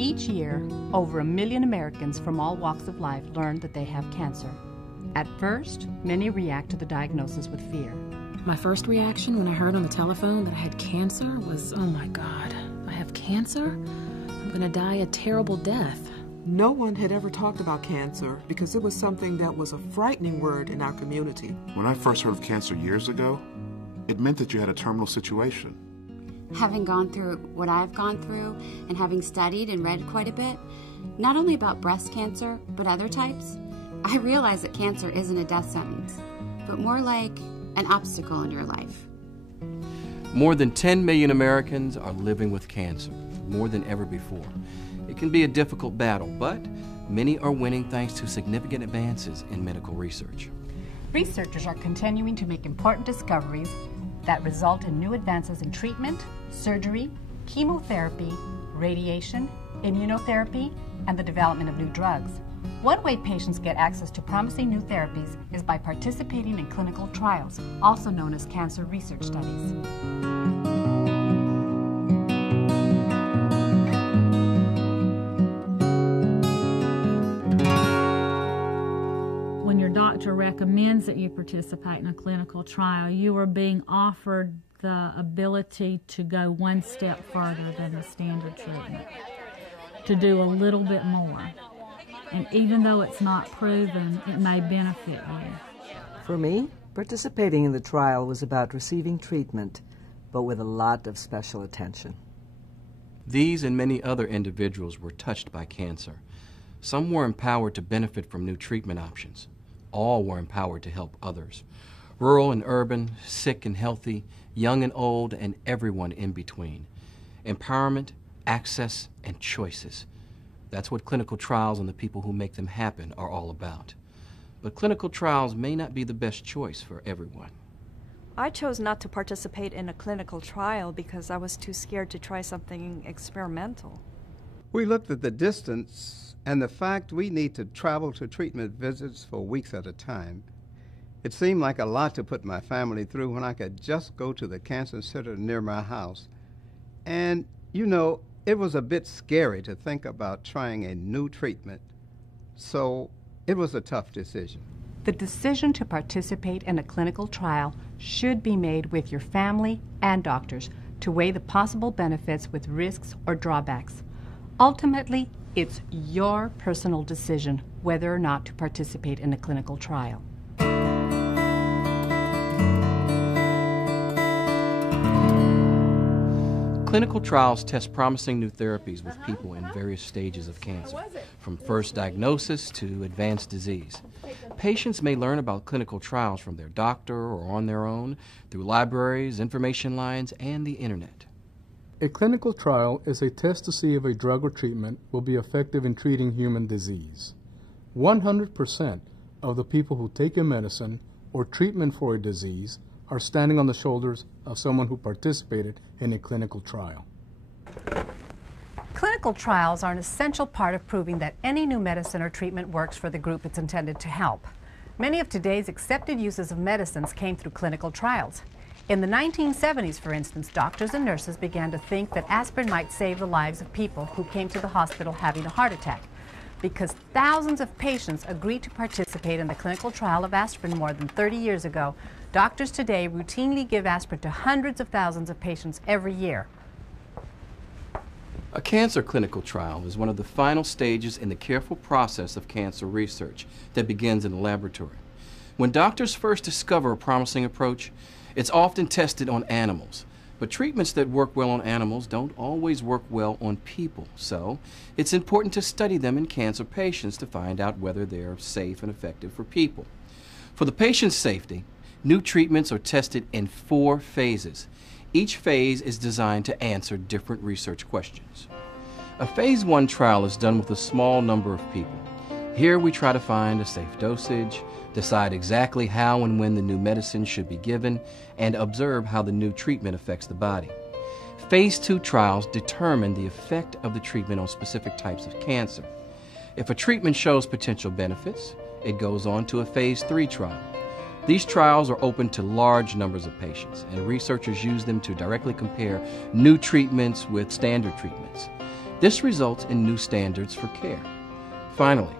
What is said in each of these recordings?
Each year, over 1 million Americans from all walks of life learn that they have cancer. At first, many react to the diagnosis with fear. My first reaction when I heard on the telephone that I had cancer was, oh my God, I have cancer? I'm going to die a terrible death. No one had ever talked about cancer because it was something that was a frightening word in our community. When I first heard of cancer years ago, it meant that you had a terminal situation. Having gone through what I've gone through and having studied and read quite a bit, not only about breast cancer, but other types, I realized that cancer isn't a death sentence, but more like an obstacle in your life. More than 10 million Americans are living with cancer, more than ever before. It can be a difficult battle, but many are winning thanks to significant advances in medical research. Researchers are continuing to make important discoveries that result in new advances in treatment, surgery, chemotherapy, radiation, immunotherapy, and the development of new drugs. One way patients get access to promising new therapies is by participating in clinical trials, also known as cancer research studies. When your doctor recommends that you participate in a clinical trial, you are being offered the ability to go one step further than the standard treatment, to do a little bit more. And even though it's not proven, it may benefit you. For me, participating in the trial was about receiving treatment, but with a lot of special attention. These and many other individuals were touched by cancer. Some were empowered to benefit from new treatment options. All were empowered to help others. Rural and urban, sick and healthy, young and old, and everyone in between. Empowerment, access, and choices. That's what clinical trials and the people who make them happen are all about. But clinical trials may not be the best choice for everyone. I chose not to participate in a clinical trial because I was too scared to try something experimental. We looked at the distance and the fact we need to travel to treatment visits for weeks at a time. It seemed like a lot to put my family through when I could just go to the cancer center near my house. And, you know, it was a bit scary to think about trying a new treatment, so it was a tough decision. The decision to participate in a clinical trial should be made with your family and doctors to weigh the possible benefits with risks or drawbacks. Ultimately, it's your personal decision whether or not to participate in a clinical trial. Clinical trials test promising new therapies with people in various stages of cancer, from first diagnosis to advanced disease. Patients may learn about clinical trials from their doctor or on their own, through libraries, information lines, and the internet. A clinical trial is a test to see if a drug or treatment will be effective in treating human disease. 100% of the people who take a medicine or treatment for a disease are standing on the shoulders of someone who participated in a clinical trial. Clinical trials are an essential part of proving that any new medicine or treatment works for the group it's intended to help. Many of today's accepted uses of medicines came through clinical trials. In the 1970s, for instance, doctors and nurses began to think that aspirin might save the lives of people who came to the hospital having a heart attack. Because thousands of patients agreed to participate in the clinical trial of aspirin more than 30 years ago, doctors today routinely give aspirin to hundreds of thousands of patients every year. A cancer clinical trial is one of the final stages in the careful process of cancer research that begins in the laboratory. When doctors first discover a promising approach, it's often tested on animals. But treatments that work well on animals don't always work well on people, so it's important to study them in cancer patients to find out whether they're safe and effective for people. For the patient's safety, new treatments are tested in 4 phases. Each phase is designed to answer different research questions. A phase 1 trial is done with a small number of people. Here we try to find a safe dosage, decide exactly how and when the new medicine should be given, and observe how the new treatment affects the body. Phase 2 trials determine the effect of the treatment on specific types of cancer. If a treatment shows potential benefits, it goes on to a Phase 3 trial. These trials are open to large numbers of patients, and researchers use them to directly compare new treatments with standard treatments. This results in new standards for care. Finally,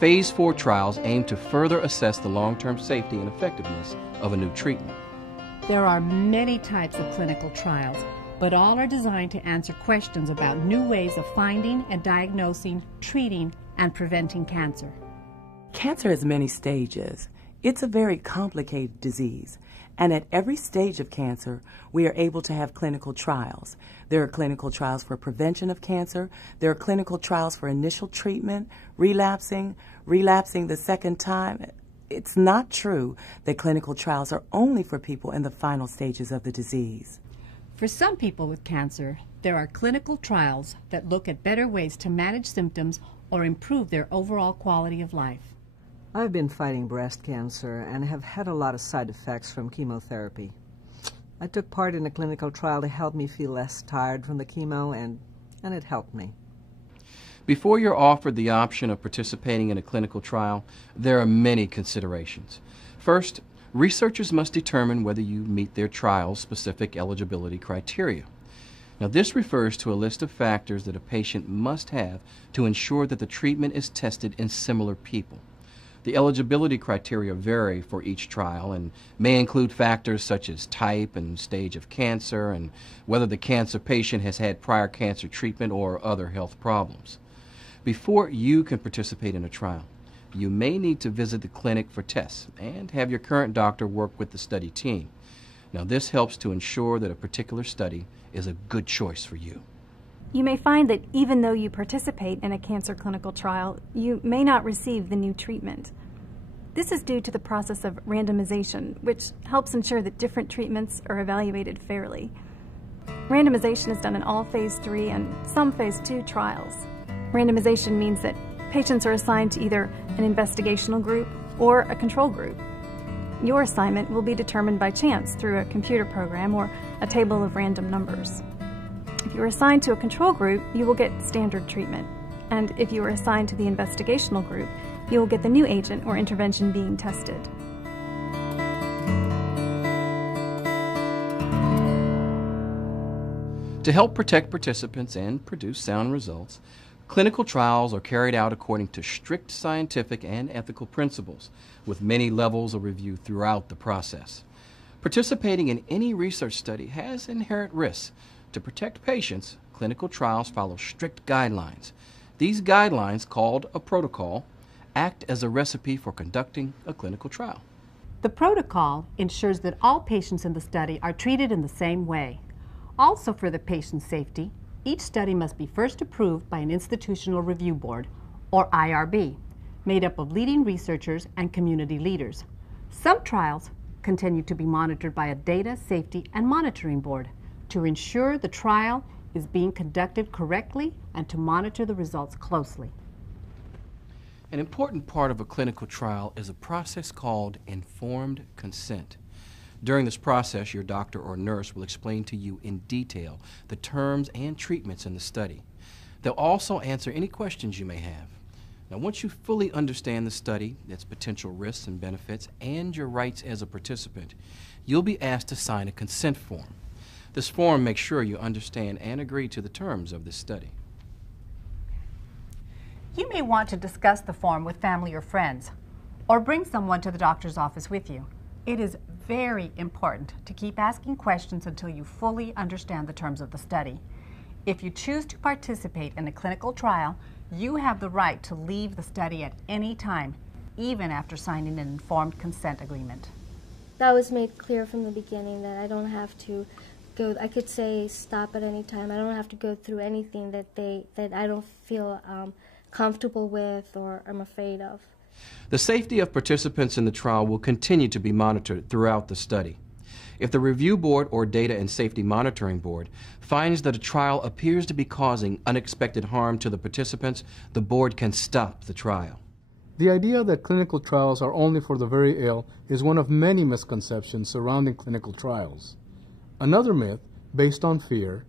Phase 4 trials aim to further assess the long-term safety and effectiveness of a new treatment. There are many types of clinical trials, but all are designed to answer questions about new ways of finding and diagnosing, treating, and preventing cancer. Cancer has many stages. It's a very complicated disease, and at every stage of cancer, we are able to have clinical trials. There are clinical trials for prevention of cancer. There are clinical trials for initial treatment, relapsing the second time. It's not true that clinical trials are only for people in the final stages of the disease. For some people with cancer, there are clinical trials that look at better ways to manage symptoms or improve their overall quality of life. I've been fighting breast cancer and have had a lot of side effects from chemotherapy. I took part in a clinical trial to help me feel less tired from the chemo, and it helped me. Before you're offered the option of participating in a clinical trial, there are many considerations. First, researchers must determine whether you meet their trial's specific eligibility criteria. Now, this refers to a list of factors that a patient must have to ensure that the treatment is tested in similar people. The eligibility criteria vary for each trial and may include factors such as type and stage of cancer and whether the cancer patient has had prior cancer treatment or other health problems. Before you can participate in a trial, you may need to visit the clinic for tests and have your current doctor work with the study team. Now, this helps to ensure that a particular study is a good choice for you. You may find that even though you participate in a cancer clinical trial, you may not receive the new treatment. This is due to the process of randomization, which helps ensure that different treatments are evaluated fairly. Randomization is done in all Phase 3 and some Phase 2 trials. Randomization means that patients are assigned to either an investigational group or a control group. Your assignment will be determined by chance through a computer program or a table of random numbers. If you are assigned to a control group, you will get standard treatment. And if you are assigned to the investigational group, you will get the new agent or intervention being tested. To help protect participants and produce sound results, clinical trials are carried out according to strict scientific and ethical principles, with many levels of review throughout the process. Participating in any research study has inherent risks. To protect patients, clinical trials follow strict guidelines. These guidelines, called a protocol, act as a recipe for conducting a clinical trial. The protocol ensures that all patients in the study are treated in the same way. Also, for the patient's safety, each study must be first approved by an institutional review board, or IRB, made up of leading researchers and community leaders. Some trials continue to be monitored by a data, safety, and monitoring board to ensure the trial is being conducted correctly and to monitor the results closely. An important part of a clinical trial is a process called informed consent. During this process, your doctor or nurse will explain to you in detail the terms and treatments in the study. They'll also answer any questions you may have. Now, once you fully understand the study, its potential risks and benefits, and your rights as a participant, you'll be asked to sign a consent form. This form makes sure you understand and agree to the terms of this study. You may want to discuss the form with family or friends, or bring someone to the doctor's office with you. It is very important to keep asking questions until you fully understand the terms of the study. If you choose to participate in a clinical trial, you have the right to leave the study at any time, even after signing an informed consent agreement. That was made clear from the beginning, that I don't have to go, I could say stop at any time. I don't have to go through anything that I don't feel comfortable with or I'm afraid of. The safety of participants in the trial will continue to be monitored throughout the study. If the review board or data and safety monitoring board finds that a trial appears to be causing unexpected harm to the participants, the board can stop the trial. The idea that clinical trials are only for the very ill is one of many misconceptions surrounding clinical trials. Another myth, based on fear,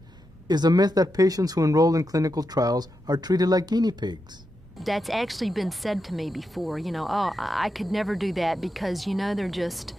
is the myth that patients who enroll in clinical trials are treated like guinea pigs. That's actually been said to me before, you know, oh, I could never do that because, you know, they're just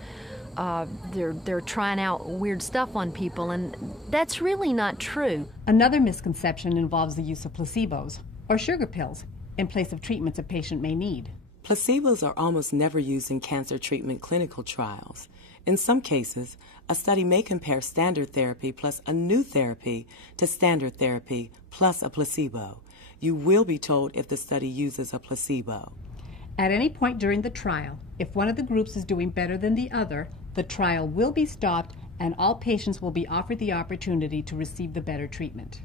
they're trying out weird stuff on people, and that's really not true. Another misconception involves the use of placebos or sugar pills in place of treatments a patient may need. Placebos are almost never used in cancer treatment clinical trials. In some cases, a study may compare standard therapy plus a new therapy to standard therapy plus a placebo. You will be told if the study uses a placebo. At any point during the trial, if one of the groups is doing better than the other, the trial will be stopped and all patients will be offered the opportunity to receive the better treatment.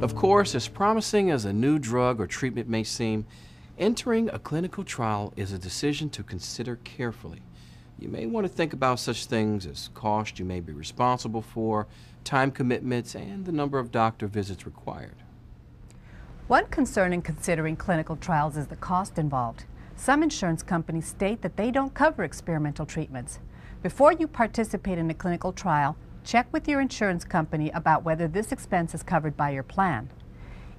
Of course, as promising as a new drug or treatment may seem, entering a clinical trial is a decision to consider carefully. You may want to think about such things as cost you may be responsible for, time commitments, and the number of doctor visits required. One concern in considering clinical trials is the cost involved. Some insurance companies state that they don't cover experimental treatments. Before you participate in a clinical trial, check with your insurance company about whether this expense is covered by your plan.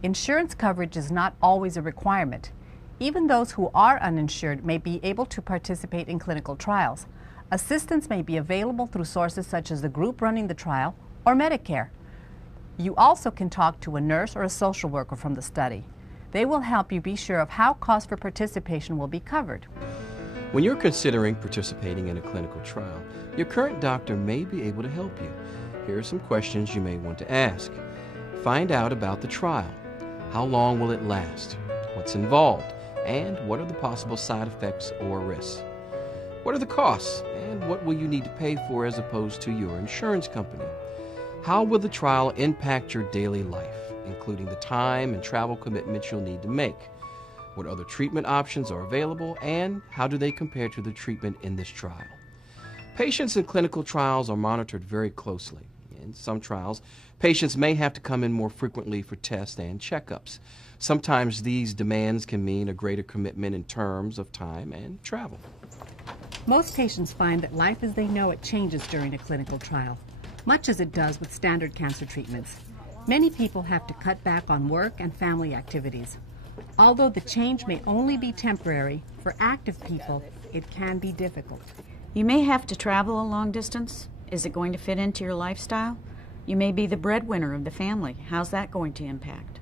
Insurance coverage is not always a requirement. Even those who are uninsured may be able to participate in clinical trials. Assistance may be available through sources such as the group running the trial or Medicare. You also can talk to a nurse or a social worker from the study. They will help you be sure of how costs for participation will be covered. When you're considering participating in a clinical trial, your current doctor may be able to help you. Here are some questions you may want to ask. Find out about the trial. How long will it last? What's involved? And what are the possible side effects or risks? What are the costs? And what will you need to pay for as opposed to your insurance company? How will the trial impact your daily life, including the time and travel commitments you'll need to make? What other treatment options are available, and how do they compare to the treatment in this trial? Patients in clinical trials are monitored very closely. In some trials, patients may have to come in more frequently for tests and checkups. Sometimes these demands can mean a greater commitment in terms of time and travel. Most patients find that life as they know it changes during a clinical trial, much as it does with standard cancer treatments. Many people have to cut back on work and family activities. Although the change may only be temporary, for active people, it can be difficult. You may have to travel a long distance. Is it going to fit into your lifestyle? You may be the breadwinner of the family. How's that going to impact?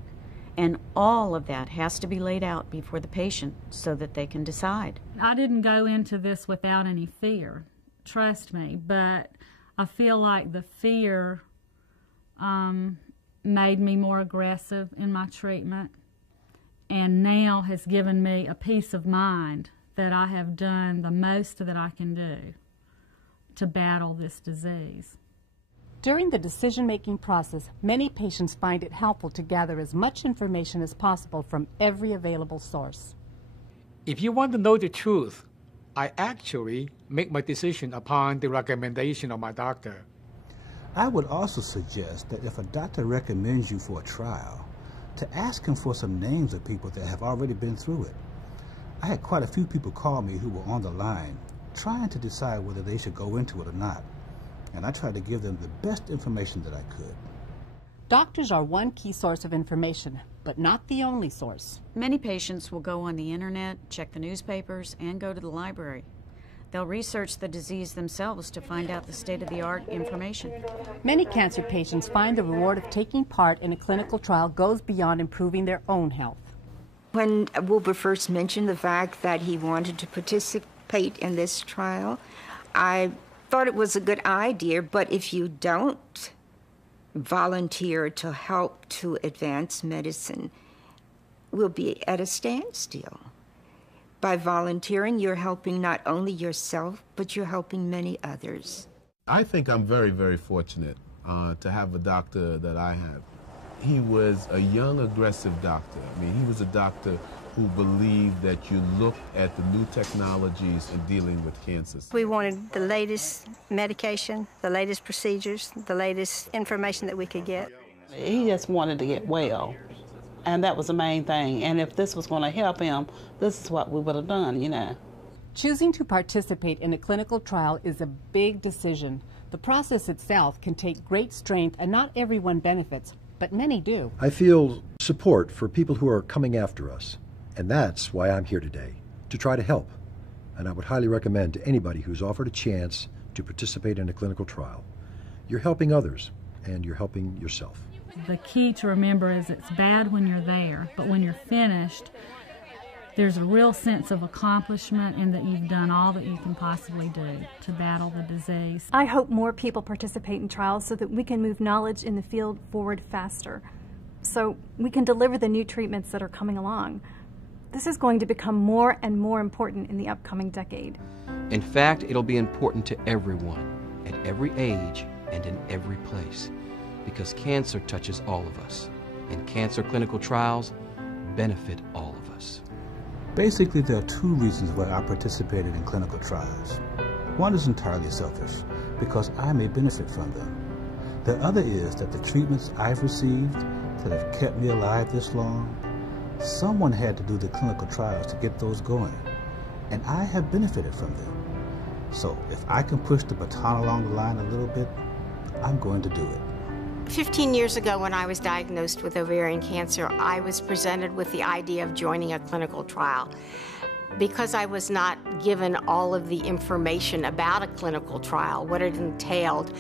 And all of that has to be laid out before the patient so that they can decide. I didn't go into this without any fear, trust me, but I feel like the fear made me more aggressive in my treatment, and now has given me a peace of mind that I have done the most that I can do to battle this disease. During the decision-making process, many patients find it helpful to gather as much information as possible from every available source. If you want to know the truth, I actually make my decision upon the recommendation of my doctor. I would also suggest that if a doctor recommends you for a trial, to ask him for some names of people that have already been through it. I had quite a few people call me who were on the line, trying to decide whether they should go into it or not. And I tried to give them the best information that I could. Doctors are one key source of information, but not the only source. Many patients will go on the internet, check the newspapers, and go to the library. They'll research the disease themselves to find out the state-of-the-art information. Many cancer patients find the reward of taking part in a clinical trial goes beyond improving their own health. When Wilbur first mentioned the fact that he wanted to participate in this trial, I thought it was a good idea, but if you don't volunteer to help to advance medicine, we'll be at a standstill. By volunteering, you're helping not only yourself, but you're helping many others. I think I'm very, very fortunate to have a doctor that I have. He was a young, aggressive doctor. I mean, he was a doctor who believed that you look at the new technologies in dealing with cancers. We wanted the latest medication, the latest procedures, the latest information that we could get. He just wanted to get well, and that was the main thing. And if this was going to help him, this is what we would have done, you know. Choosing to participate in a clinical trial is a big decision. The process itself can take great strength, and not everyone benefits, but many do. I feel support for people who are coming after us. And that's why I'm here today, to try to help. And I would highly recommend to anybody who's offered a chance to participate in a clinical trial. You're helping others, and you're helping yourself. The key to remember is it's bad when you're there, but when you're finished, there's a real sense of accomplishment in that you've done all that you can possibly do to battle the disease. I hope more people participate in trials so that we can move knowledge in the field forward faster, so we can deliver the new treatments that are coming along. This is going to become more and more important in the upcoming decade. In fact, it'll be important to everyone, at every age and in every place, because cancer touches all of us, and cancer clinical trials benefit all of us. Basically, there are two reasons why I participated in clinical trials. One is entirely selfish, because I may benefit from them. The other is that the treatments I've received that have kept me alive this long, someone had to do the clinical trials to get those going, and I have benefited from them. So if I can push the baton along the line a little bit, I'm going to do it. 15 years ago, when I was diagnosed with ovarian cancer, I was presented with the idea of joining a clinical trial. Because I was not given all of the information about a clinical trial, what it entailed,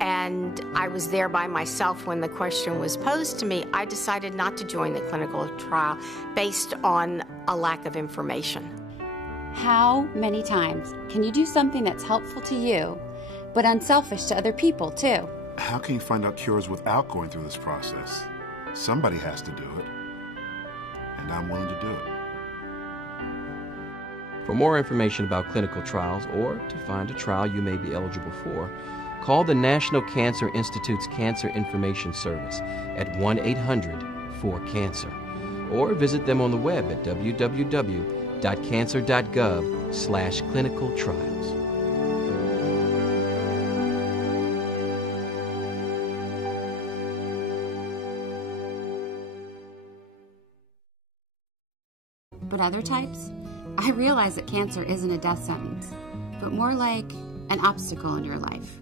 and I was there by myself when the question was posed to me, I decided not to join the clinical trial based on a lack of information. How many times can you do something that's helpful to you, but unselfish to other people too? How can you find out cures without going through this process? Somebody has to do it, and I'm willing to do it. For more information about clinical trials or to find a trial you may be eligible for, call the National Cancer Institute's Cancer Information Service at 1-800-4CANCER or visit them on the web at www.cancer.gov/clinicaltrials. But other types? I realize that cancer isn't a death sentence, but more like an obstacle in your life.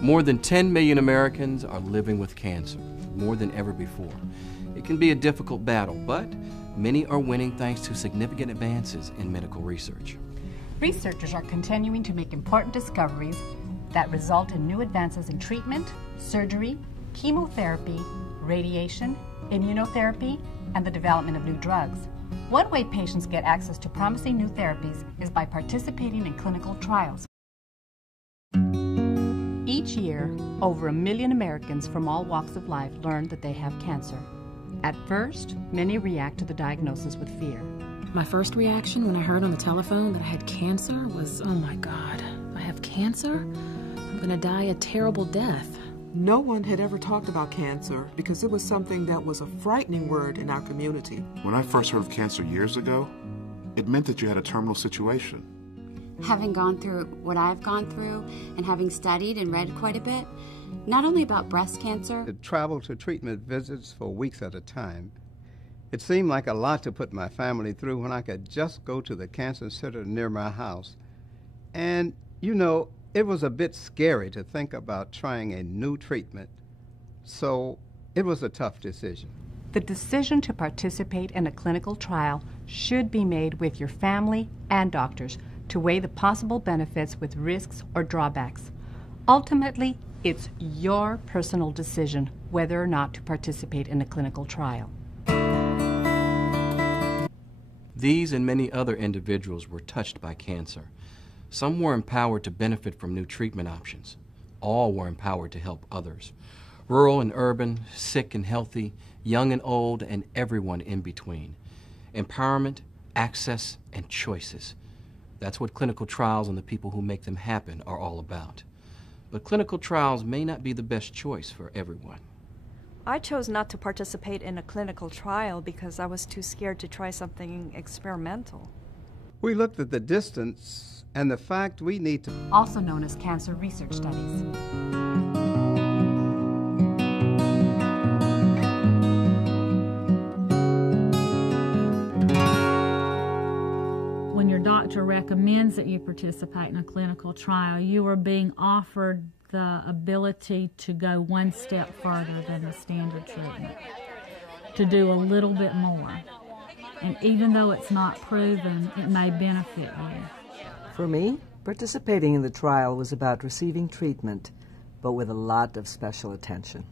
More than 10 million Americans are living with cancer, more than ever before. It can be a difficult battle, but many are winning thanks to significant advances in medical research. Researchers are continuing to make important discoveries that result in new advances in treatment, surgery, chemotherapy, radiation, immunotherapy, and the development of new drugs. One way patients get access to promising new therapies is by participating in clinical trials. Each year, over 1 million Americans from all walks of life learn that they have cancer. At first, many react to the diagnosis with fear. My first reaction when I heard on the telephone that I had cancer was, oh my God, I have cancer? I'm going to die a terrible death. No one had ever talked about cancer because it was something that was a frightening word in our community. When I first heard of cancer years ago, it meant that you had a terminal situation. Having gone through what I've gone through and having studied and read quite a bit, not only about breast cancer, To travel to treatment visits for weeks at a time, it seemed like a lot to put my family through when I could just go to the cancer center near my house. And, you know, it was a bit scary to think about trying a new treatment, so it was a tough decision. The decision to participate in a clinical trial should be made with your family and doctors to weigh the possible benefits with risks or drawbacks. Ultimately, it's your personal decision whether or not to participate in a clinical trial. These and many other individuals were touched by cancer. Some were empowered to benefit from new treatment options. All were empowered to help others. Rural and urban, sick and healthy, young and old, and everyone in between. Empowerment, access, and choices. That's what clinical trials and the people who make them happen are all about. But clinical trials may not be the best choice for everyone. I chose not to participate in a clinical trial because I was too scared to try something experimental. We looked at the distance and the fact we need to... Also known as cancer research studies. When your doctor recommends that you participate in a clinical trial, you are being offered the ability to go one step further than the standard treatment, to do a little bit more. And even though it's not proven, it may benefit you. For me, participating in the trial was about receiving treatment, but with a lot of special attention.